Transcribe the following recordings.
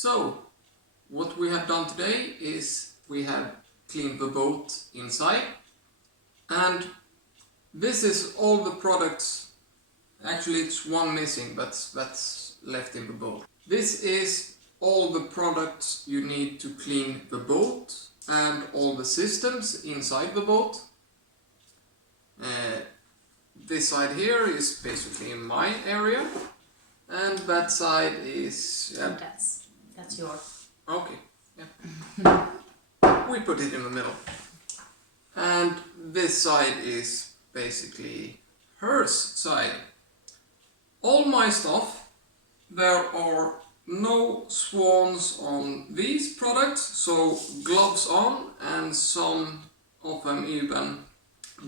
So, what we have done today is we have cleaned the boat inside, and this is all the products. Actually, it's one missing, but that's left in the boat. This is all the products you need to clean the boat and all the systems inside the boat. This side here is basically my area, and that side is... That's yours. Okay, yeah. We put it in the middle. And this side is basically her side. All my stuff, there are no swans on these products, so gloves on, and some of them even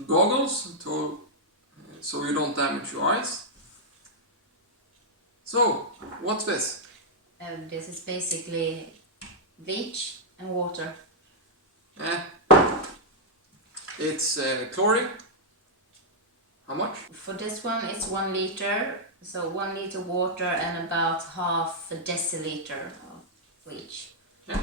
goggles so you don't damage your eyes. So, what's this? This is basically bleach and water. It's chlorine. How much? For this one it's 1 liter, so 1 liter water and about half a deciliter of bleach. Yeah.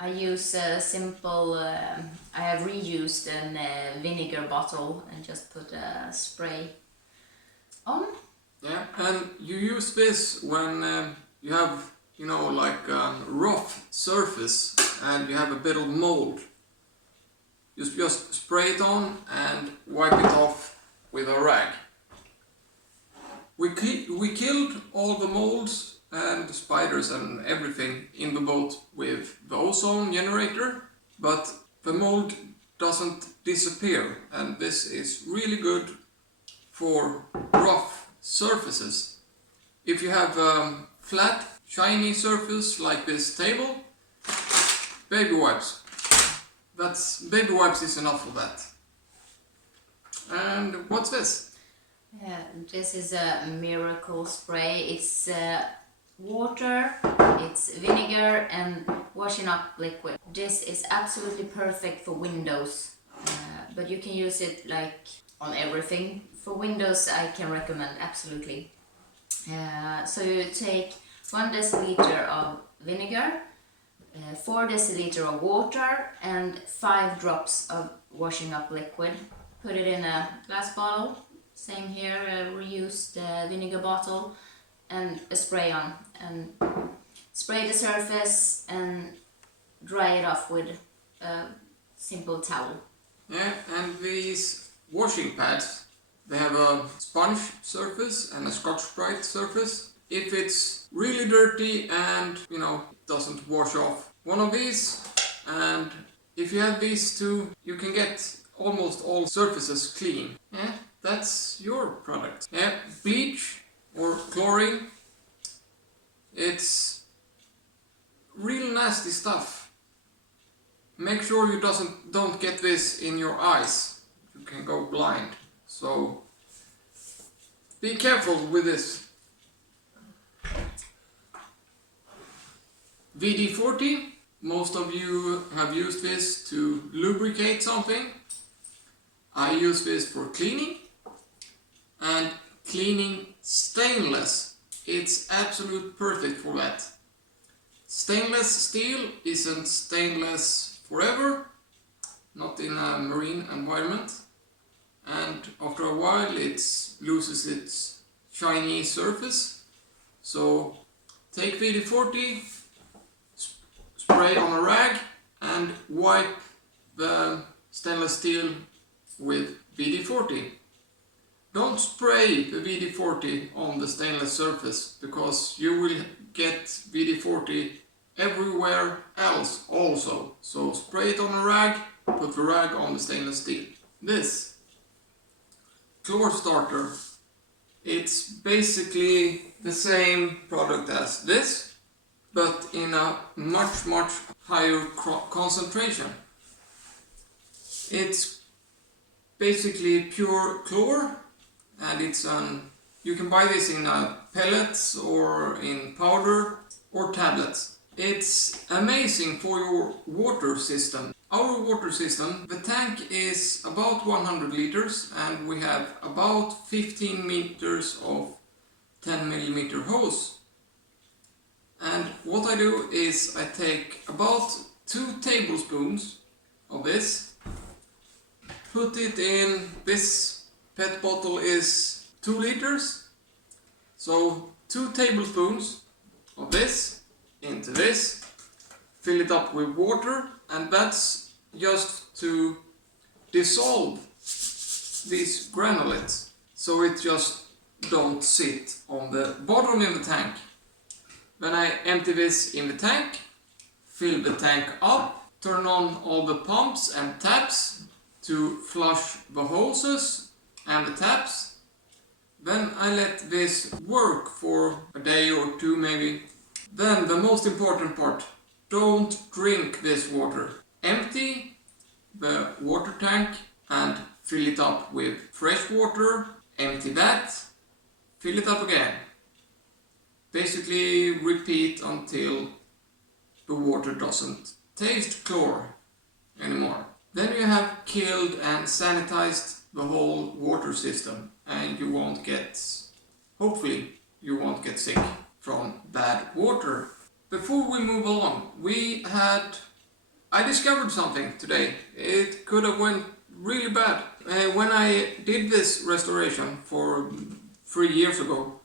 I use a simple, I have reused a vinegar bottle and just put a spray on. Yeah, and you use this when you have, like a rough surface and you have a bit of mold. You just spray it on and wipe it off with a rag. We killed all the molds and the spiders and everything in the boat with the ozone generator, but the mold doesn't disappear, and this is really good for rough surfaces. If you have a flat, shiny surface like this table, baby wipes. Baby wipes is enough for that. And what's this? This is a miracle spray. It's water, it's vinegar and washing up liquid. This is absolutely perfect for windows, but you can use it like on everything. For windows I can recommend absolutely. So you take 1 deciliter of vinegar, 4 deciliter of water and 5 drops of washing up liquid. Put it in a glass bottle, same here, a reused vinegar bottle, and a spray on, and spray the surface and dry it off with a simple towel. Yeah, and these washing pads, they have a sponge surface and a Scotch-Brite surface. If it's really dirty and, it doesn't wash off, one of these, and if you have these two, you can get almost all surfaces clean. Yeah, that's your product. Yeah, bleach or chlorine, it's real nasty stuff. Make sure you don't get this in your eyes. You can go blind. So be careful with this. WD-40, most of you have used this to lubricate something. I use this for cleaning, and cleaning stainless. It's absolute perfect for that. Stainless steel isn't stainless forever, not in a marine environment, and after a while it loses its shiny surface. So take WD-40, spray on a rag and wipe the stainless steel with WD-40. Don't spray the WD-40 on the stainless surface, because you will get WD-40 everywhere else also. So spray it on a rag, put the rag on the stainless steel. This Chlor Starter, it's basically the same product as this, but in a much higher concentration. It's basically pure chlor, and you can buy this in pellets or in powder or tablets. It's amazing for your water system. Our water system, the tank is about 100 liters and we have about 15 meters of 10 millimeter hose. And what I do is I take about 2 tablespoons of this, put it in, this PET bottle is 2 liters, so 2 tablespoons of this into this, fill it up with water, and that's just to dissolve these granulates so it just don't sit on the bottom in the tank. When I empty this in the tank, fill the tank up, turn on all the pumps and taps to flush the hoses and the taps. Then I let this work for a day or 2 maybe. Then the most important part, don't drink this water. Empty the water tank and fill it up with fresh water, empty that, fill it up again. Basically repeat until the water doesn't taste chlor anymore. Then you have killed and sanitized the whole water system, and you won't get, hopefully, you won't get sick from bad water. Before we move along, I discovered something today. It could have went really bad. When I did this restoration for 3 years ago,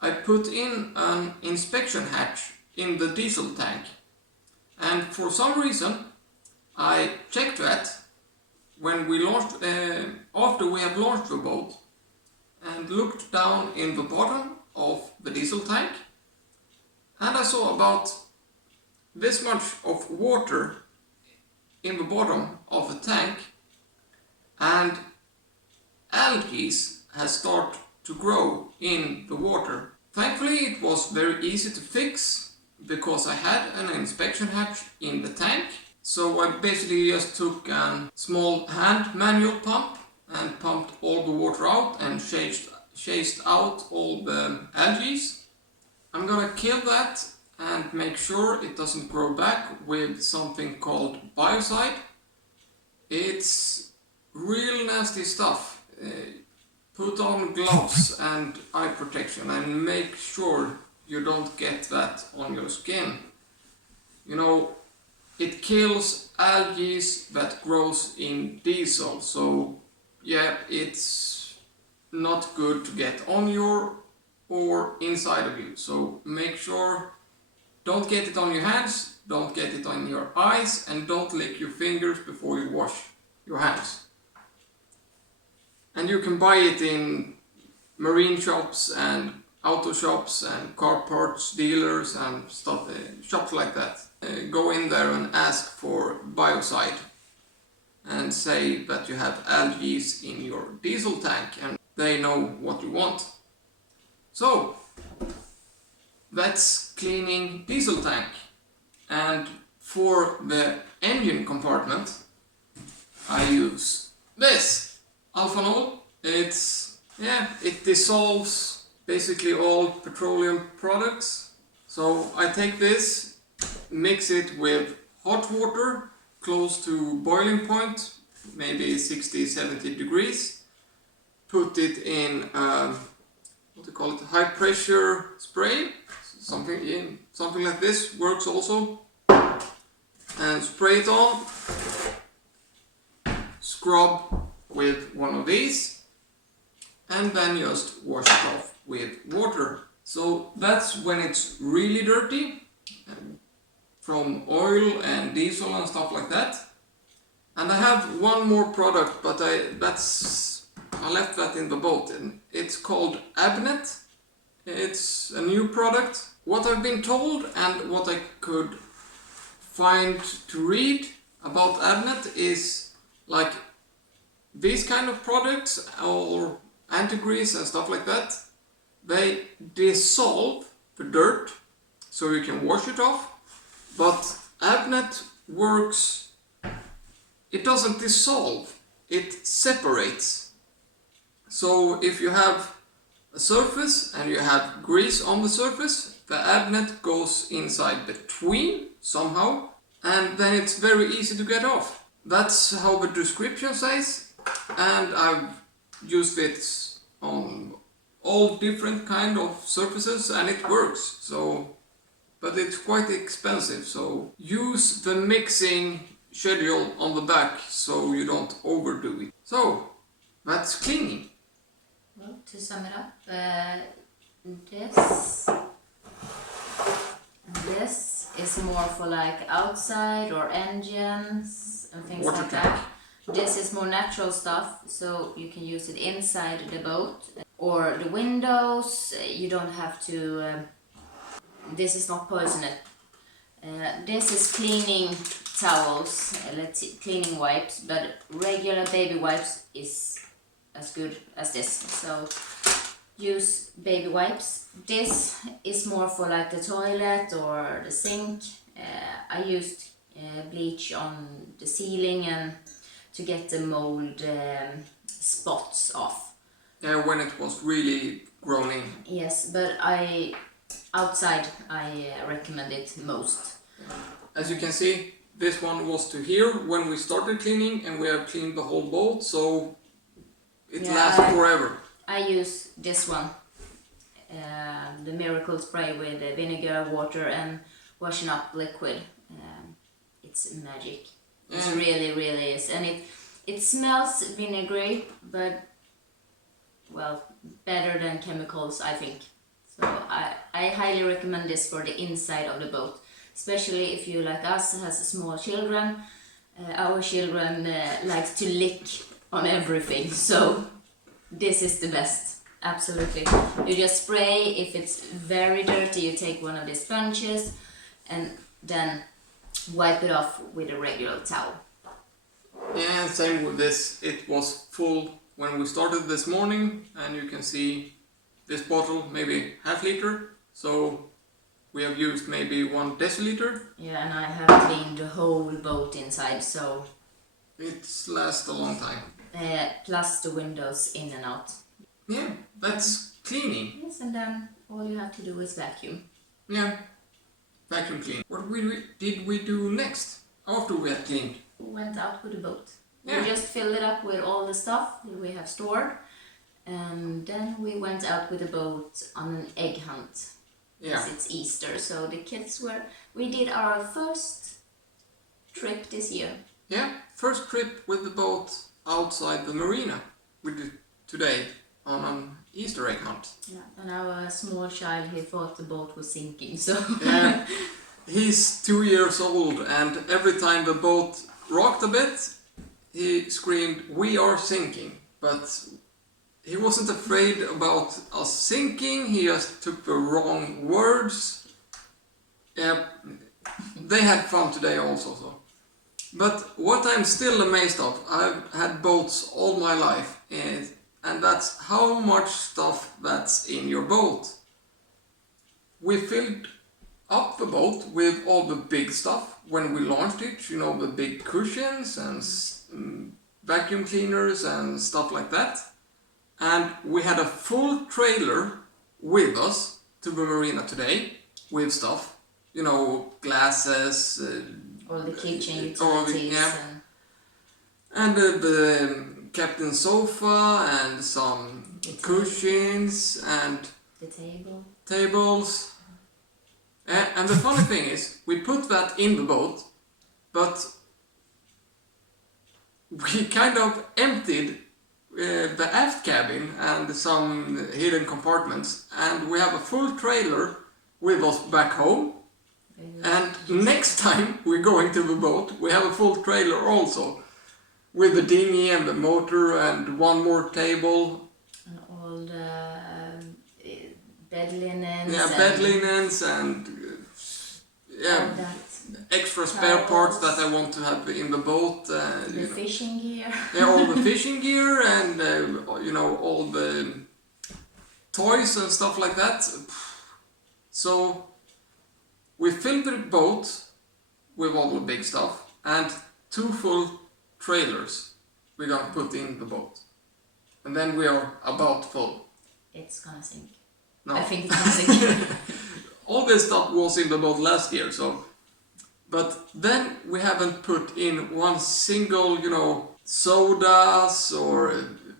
I put in an inspection hatch in the diesel tank, and for some reason I checked that when we launched, after we had launched the boat, and looked down in the bottom of the diesel tank, and I saw about this much of water in the bottom of the tank, and algae has started to grow in the water. Thankfully it was very easy to fix because I had an inspection hatch in the tank. So I basically just took a small hand manual pump and pumped all the water out and chased out all the algae. I'm gonna kill that and make sure it doesn't grow back with something called biocide. It's real nasty stuff. Put on gloves and eye protection and make sure you don't get that on your skin. You know, it kills algae that grows in diesel, so yeah, it's not good to get on your or inside of you. So make sure, don't get it on your hands, don't get it on your eyes, and don't lick your fingers before you wash your hands. And you can buy it in marine shops and auto shops and car parts dealers and stuff, shops like that. Go in there and ask for biocide and say that you have algae in your diesel tank, and they know what you want. So that's cleaning diesel tank. And for the engine compartment I use this alphanol. It dissolves basically all petroleum products. So I take this, mix it with hot water close to boiling point, maybe 60-70 degrees, put it in high pressure spray, something like this works also, and spray it on, scrub with one of these, and then just wash it off with water. So that's when it's really dirty from oil and diesel and stuff like that. And I have one more product, but I left that in the boat, and it's called Abnet. It's a new product. What I've been told and what I could find to read about Abnet is like these kind of products or anti-grease and stuff like that, they dissolve the dirt so you can wash it off, but Abnet works, it doesn't dissolve, it separates. So if you have a surface and you have grease on the surface, the Abnet goes inside between somehow, and then it's very easy to get off. That's how the description says, and I've used it on all different kind of surfaces and it works. So but it's quite expensive, so use the mixing schedule on the back so you don't overdo it. So, that's cleaning. Well, to sum it up, this is more for like outside or engines and things Water like tank. that. This is more natural stuff, so you can use it inside the boat or the windows. You don't have to. This is not poisonous. This is cleaning towels, cleaning wipes, but regular baby wipes is as good as this. So use baby wipes. This is more for like the toilet or the sink. I used bleach on the ceiling and to get the mold spots off. When it was really grown in. Yes, but outside I recommend it most. As you can see, this one was to here when we started cleaning, and we have cleaned the whole boat, so it lasts forever. I use this one, the miracle spray with vinegar, water and washing up liquid. It's magic. It really is, and it smells vinegary, but well, better than chemicals, I think. So I highly recommend this for the inside of the boat, especially if you, like us, has small children. Our children like to lick on everything, so this is the best. Absolutely. You just spray. If it's very dirty, you take one of the sponges and then wipe it off with a regular towel. Yeah, and same with this. It was full when we started this morning, and you can see this bottle maybe half liter, so we have used maybe 1 deciliter. Yeah, and I have cleaned the whole boat inside, so it's lasts a long time. Plus the windows in and out. Yeah, that's cleaning. Yes, and then all you have to do is vacuum. Yeah, vacuum clean. What did we do next after we had cleaned? We went out with the boat. Yeah. We just filled it up with all the stuff that we have stored, and then we went out with the boat on an egg hunt. Yeah. As it's Easter, so the kids we did our first trip this year. Yeah, first trip with the boat outside the marina. We did today on an Easter egg hunt. Yeah, and our small child, he thought the boat was sinking, so... Yeah, he's 2 years old, and every time the boat rocked a bit, he screamed, "We are sinking!" But he wasn't afraid about us sinking, he just took the wrong words. Yeah, they had fun today also, so. But what I'm still amazed of, I've had boats all my life, and that's how much stuff that's in your boat. We filled up the boat with all the big stuff when we launched it, you know, the big cushions and vacuum cleaners and stuff like that. And we had a full trailer with us to the marina today with stuff, you know, glasses, all the kitchen utilities, all the, yeah. And the captain's sofa and some cushions and the tables. And the funny thing is, we put that in the boat, but we kind of emptied the aft cabin and some hidden compartments, and we have a full trailer with us back home. And next time we're going to the boat, we have a full trailer also, with the dinghy and the motor and one more table. And all the bed linens. Yeah, bed linens and extra spare parts that I want to have in the boat. The fishing gear. Yeah, all the fishing gear and you know, all the toys and stuff like that. So we filled the boat with all the big stuff, and 2 full trailers we're gonna put in the boat, and then we are about full. It's gonna sink. No. I think it's gonna sink. All this stuff was in the boat last year, so. But then we haven't put in one single, you know, sodas or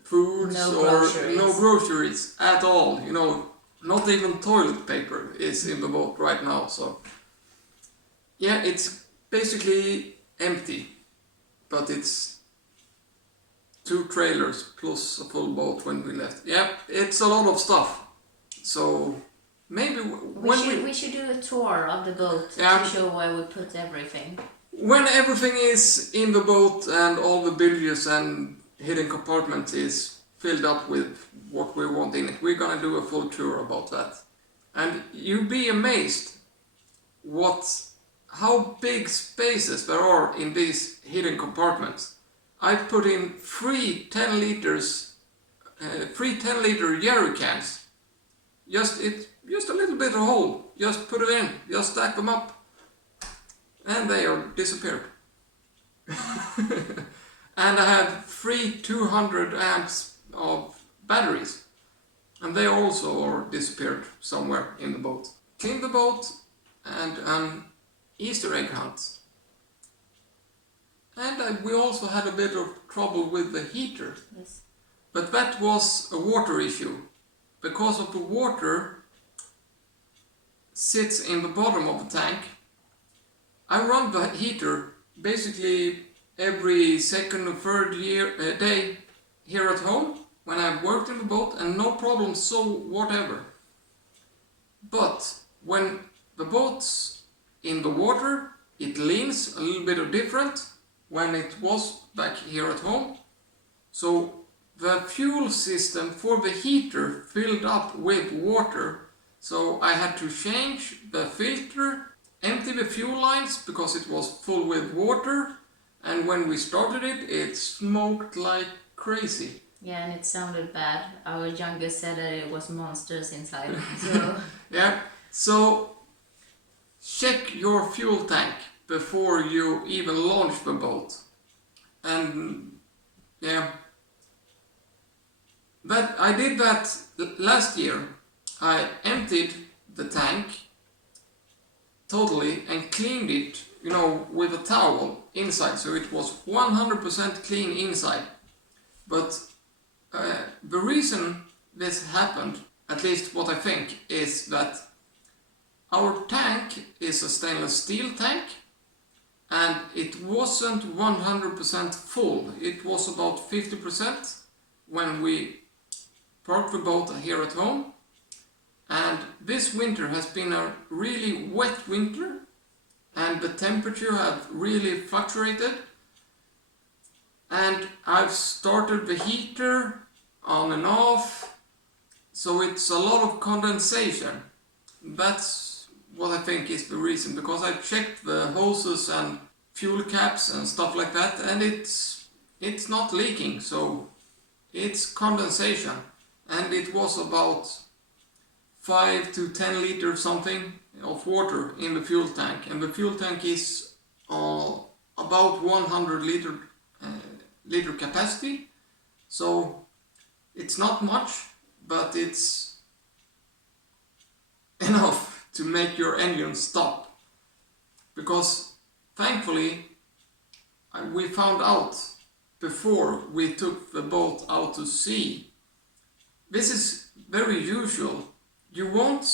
foods No or groceries. no groceries at all. You know, Not even toilet paper is in the boat right now, so yeah, it's basically empty, but it's 2 trailers plus a full boat when we left. Yeah, it's a lot of stuff. So maybe we should do a tour of the boat to show where we put everything. When everything is in the boat and all the bilges and hidden compartments is filled up with what we want in it, we're gonna do a full tour about that. And you'll be amazed how big spaces there are in these hidden compartments. I put in 3 10-liter jerry cans. Just a little bit of hole. Just put it in. Just stack them up. And they are disappeared. And I have 3 200 amps of batteries. And they also are disappeared somewhere in the boat. Clean the boat and an Easter egg hunt. And we also had a bit of trouble with the heater. Yes. But that was a water issue. Because of the water sits in the bottom of the tank. I run the heater basically every second or third day here at home when I've worked in the boat, and no problem so whatever. But when the boat's in the water, it leans a little bit different when it was back here at home. So the fuel system for the heater filled up with water, so I had to change the filter, empty the fuel lines because it was full with water, and when we started it, it smoked like crazy. Yeah, and it sounded bad. Our youngest said that it was monsters inside. So yeah, so check your fuel tank before you even launch the boat. And yeah, I did that last year. I emptied the tank totally and cleaned it, with a towel inside, so it was 100% clean inside. But the reason this happened, at least what I think, is that our tank is a stainless steel tank, and it wasn't 100% full. It was about 50% when we parked the boat here at home. And this winter has been a really wet winter, and the temperature have really fluctuated. And I've started the heater on and off, so it's a lot of condensation. That's what I think is the reason, because I checked the hoses and fuel caps and stuff like that, and it's not leaking, so it's condensation. And it was about 5 to 10 liters something of water in the fuel tank, and the fuel tank is about 100 liter capacity, so it's not much, but it's enough to make your engine stop. Because thankfully we found out before we took the boat out to sea. This is very usual. You won't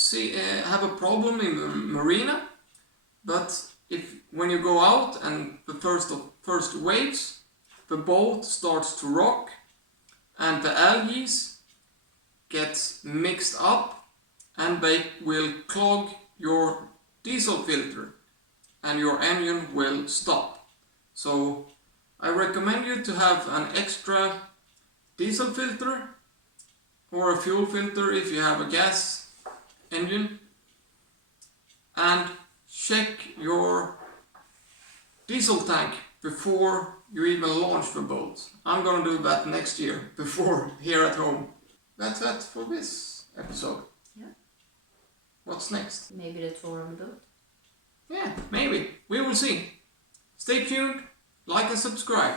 have a problem in the marina, but when you go out and the first waves, the boat starts to rock and the algae gets mixed up and they will clog your diesel filter and your engine will stop. So I recommend you to have an extra diesel filter or a fuel filter if you have a gas engine, and check your diesel tank before you even launch the boat. I'm gonna do that next year before here at home. That's that for this episode. Yeah. What's next? Maybe the tour of the boat. Yeah, maybe. We will see. Stay tuned, like and subscribe.